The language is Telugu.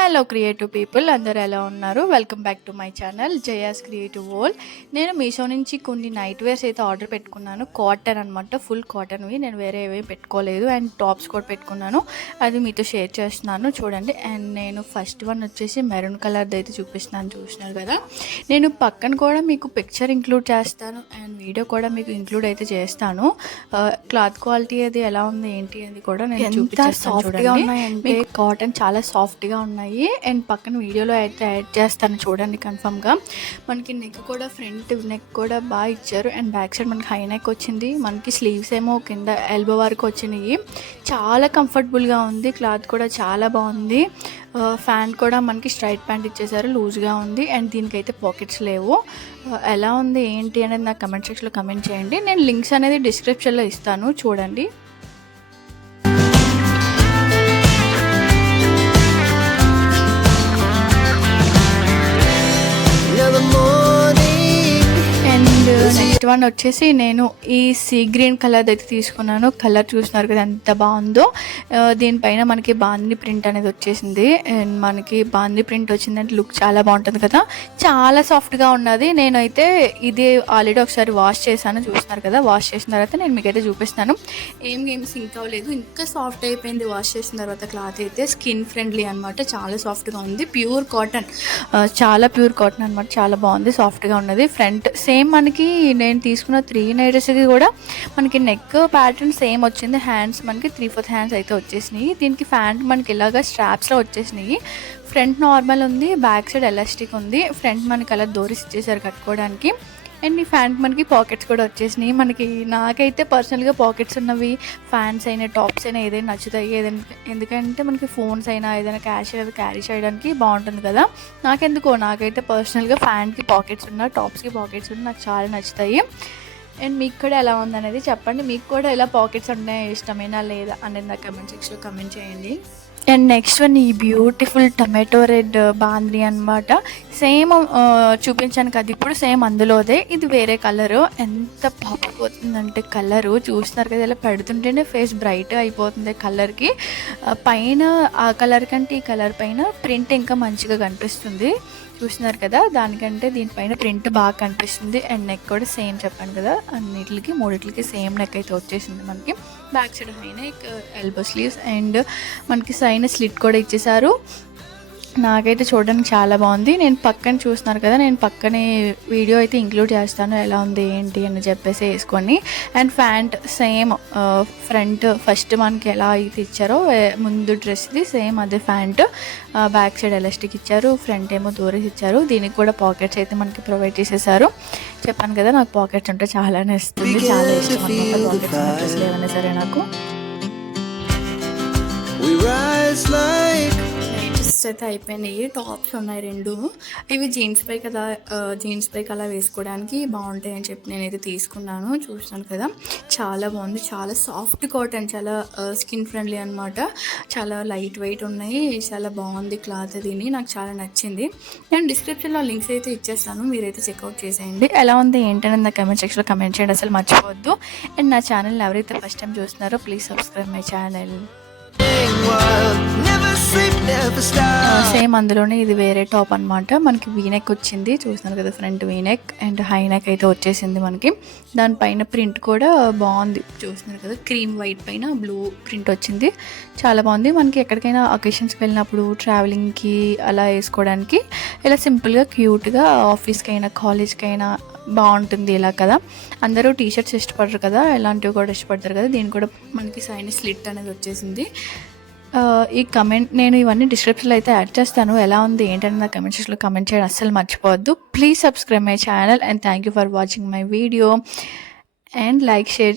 హలో క్రియేటివ్ పీపుల్, అందరూ ఎలా ఉన్నారు? Welcome back to my channel Jaya's creative world. నేను మీషో నుంచి కొన్ని నైట్ వేర్స్ అయితే ఆర్డర్ పెట్టుకున్నాను. కాటన్ అనమాట, ఫుల్ కాటన్వి. నేను వేరే ఏమీ పెట్టుకోలేదు. అండ్ టాప్స్ కూడా పెట్టుకున్నాను, అది మీతో షేర్ చేస్తున్నాను చూడండి. అండ్ నేను ఫస్ట్ వన్ వచ్చేసి మెరూన్ కలర్ది అయితే చూపిస్తున్నాను, చూసినారు కదా. నేను పక్కన కూడా మీకు పిక్చర్ ఇంక్లూడ్ చేస్తాను అండ్ వీడియో కూడా మీకు ఇంక్లూడ్ అయితే చేస్తాను. క్లాత్ క్వాలిటీ అది ఎలా ఉంది ఏంటి అది కూడా నేను చూపిస్తాను చూడండి. కాటన్ చాలా సాఫ్ట్గా ఉన్నాయి అండ్ పక్కన వీడియోలో అయితే యాడ్ చేస్తాను చూడండి కన్ఫర్మ్గా. మనకి నెక్ కూడా, ఫ్రంట్ నెక్ కూడా బాగా ఇచ్చారు. అండ్ బ్యాక్ సైడ్ మనకి హై నెక్ వచ్చింది. మనకి స్లీవ్స్ ఏమో కింద ఎల్బో వరకు వచ్చినాయి. చాలా కంఫర్టబుల్గా ఉంది, క్లాత్ కూడా చాలా బాగుంది. ఫ్యాంట్ కూడా మనకి స్ట్రైట్ ప్యాంట్ ఇచ్చేసారు, లూజ్గా ఉంది. అండ్ దీనికైతే పాకెట్స్ లేవు. ఎలా ఉంది ఏంటి అనేది నాకు కమెంట్ సెక్షన్లో కమెంట్ చేయండి. నేను లింక్స్ అనేది డిస్క్రిప్షన్లో ఇస్తాను చూడండి. నెక్స్ట్ వన్ వచ్చేసి నేను ఈ సీ గ్రీన్ కలర్ అయితే తీసుకున్నాను. కలర్ చూస్తున్నారు కదా ఎంత బాగుందో. దీనిపైన మనకి బాందీ ప్రింట్ అనేది వచ్చేసింది. అండ్ మనకి బాందీ ప్రింట్ వచ్చిందంటే లుక్ చాలా బాగుంటుంది కదా. చాలా సాఫ్ట్గా ఉన్నది. నేనైతే ఇది ఆల్రెడీ ఒకసారి వాష్ చేశాను, చూస్తున్నారు కదా. వాష్ చేసిన తర్వాత నేను మీకైతే చూపిస్తాను. ఏం సింక్ అవ్వలేదు, ఇంకా సాఫ్ట్ అయిపోయింది వాష్ చేసిన తర్వాత. క్లాత్ అయితే స్కిన్ ఫ్రెండ్లీ అనమాట, చాలా సాఫ్ట్గా ఉంది. ప్యూర్ కాటన్, చాలా ప్యూర్ కాటన్ అనమాట, చాలా బాగుంది, సాఫ్ట్గా ఉన్నది. ఫ్రంట్ సేమ్ మనకి నేను తీసుకున్న 3 నైట్స్కి కూడా మనకి నెక్ ప్యాటర్న్ సేమ్ వచ్చింది. హ్యాండ్స్ మనకి 3/4 హ్యాండ్స్ అయితే వచ్చేసినాయి. దీనికి ఫ్యాంట్ మనకి ఇలాగా స్ట్రాప్స్లో వచ్చేసినాయి. ఫ్రంట్ నార్మల్ ఉంది, బ్యాక్ సైడ్ ఎలాస్టిక్ ఉంది. ఫ్రంట్ మనకి అలా డోరీస్ ఇచ్చేసారు కట్టుకోవడానికి. అండ్ ఈ ఫ్యాంట్ మనకి పాకెట్స్ కూడా వచ్చేసినాయి. మనకి నాకైతే పర్సనల్గా పాకెట్స్ ఉన్నవి ఫ్యాన్స్ అయినా టాప్స్ అయినా ఏదైనా నచ్చుతాయి. ఏదైనా ఎందుకంటే మనకి ఫోన్స్ అయినా ఏదైనా క్యాష్ అది క్యారీ చేయడానికి బాగుంటుంది కదా. నాకైతే పర్సనల్గా ఫ్యాంట్కి పాకెట్స్ ఉన్న, టాప్స్కి పాకెట్స్ ఉన్న నాకు చాలా నచ్చుతాయి. అండ్ మీకు కూడా ఎలా ఉందనేది చెప్పండి. మీకు కూడా ఇలా పాకెట్స్ ఉన్నాయి ఇష్టమైనా లేదా అనేది నాకు కమెంట్ సెక్షన్లో కమెంట్ చేయండి. అండ్ నెక్స్ట్ వన్ ఈ బ్యూటిఫుల్ టమాటో రెడ్ బాంద్రీ అనమాట. సేమ్ చూపించాను కదా ఇప్పుడు, సేమ్ అందులోదే. ఇది వేరే కలరు. ఎంత పాపుపోతుందంటే కలరు చూస్తున్నారు కదా, ఇలా పెడుతుంటేనే ఫేస్ బ్రైట్గా అయిపోతుంది కలర్కి. పైన ఆ కలర్ కంటే ఈ కలర్ పైన ప్రింట్ ఇంకా మంచిగా కనిపిస్తుంది, చూస్తున్నారు కదా. దానికంటే దీనిపైన ప్రింట్ బాగా కనిపిస్తుంది. అండ్ నెక్ కూడా సేమ్ చెప్పాను కదా, మూడిట్లకి సేమ్ నెక్ అయితే వచ్చేసింది మనకి. Back side high neck, elbow sleeves and మనకి సైడ్ స్లిట్ కూడా ఇచ్చేసారు. నాకైతే చూడడానికి చాలా బాగుంది. నేను పక్కన చూస్తున్నారు కదా, నేను పక్కనే వీడియో అయితే ఇంక్లూడ్ చేస్తాను ఎలా ఉంది ఏంటి అని చెప్పేసి వేసుకొని. And pant same front first మనకి ఎలా అయితే ఇచ్చారో ముందు డ్రెస్ది సేమ్ అదే ప్యాంట్. బ్యాక్ సైడ్ ఎలాస్టిక్ ఇచ్చారు, ఫ్రంట్ ఏమో డోరీస్ ఇచ్చారు. దీనికి కూడా పాకెట్స్ అయితే మనకి ప్రొవైడ్ చేసేసారు. చెప్పాను కదా నాకు పాకెట్స్ ఉంటే చాలానే ఇస్తుంది, చాలా ఇష్టం అనమాట పాకెట్స్ డ్రెస్లు ఏమైనా సరే నాకు. అయితే అయిపోయినాయి. టాప్స్ ఉన్నాయి 2. ఇవి జీన్స్ పైకి అలా వేసుకోవడానికి బాగుంటాయి అని చెప్పి నేనైతే తీసుకున్నాను. చూస్తాను కదా, చాలా బాగుంది. చాలా సాఫ్ట్ కాటన్, చాలా స్కిన్ ఫ్రెండ్లీ అనమాట. చాలా లైట్ వెయిట్ ఉన్నాయి, చాలా బాగుంది క్లాత్. దీన్ని నాకు చాలా నచ్చింది. నేను డిస్క్రిప్షన్లో లింక్స్ అయితే ఇచ్చేస్తాను, మీరైతే చెక్అవుట్ చేసేయండి. ఎలా ఉంది ఏంటనేది నా కమెంట్ సెక్షన్లో కమెంట్ చేయండి, అసలు మర్చిపోవద్దు. అండ్ నా ఛానల్ ఎవరైతే ఫస్ట్ టైం చూస్తున్నారో please subscribe my channel. Same అందులోనే ఇది వేరే టాప్ అనమాట. మనకి వీనెక్ వచ్చింది, చూస్తున్నారు కదా, front V-neck and high neck అయితే వచ్చేసింది మనకి. దానిపైన ప్రింట్ కూడా బాగుంది, చూస్తున్నారు కదా, క్రీమ్ వైట్ పైన బ్లూ ప్రింట్ వచ్చింది, చాలా బాగుంది. మనకి ఎక్కడికైనా అకేషన్స్కి వెళ్ళినప్పుడు ట్రావెలింగ్కి అలా వేసుకోవడానికి ఇలా సింపుల్గా క్యూట్గా ఆఫీస్కి అయినా కాలేజ్కి అయినా బాగుంటుంది ఇలా కదా. అందరూ టీషర్ట్స్ ఇష్టపడరు కదా, ఇలాంటివి కూడా ఇష్టపడతారు కదా. దీని కూడా మనకి సైడ్ స్లిట్ అనేది వచ్చేసింది. ఈ కమెంట్ నేను ఇవన్నీ డిస్క్రిప్షన్లో అయితే యాడ్ చేస్తాను. ఎలా ఉంది ఏంటని నా కమెంట్ సెక్షన్లో కమెంట్ చేయడం అస్సలు మర్చిపోవద్దు. Please subscribe my channel and thank you for watching my video and like, share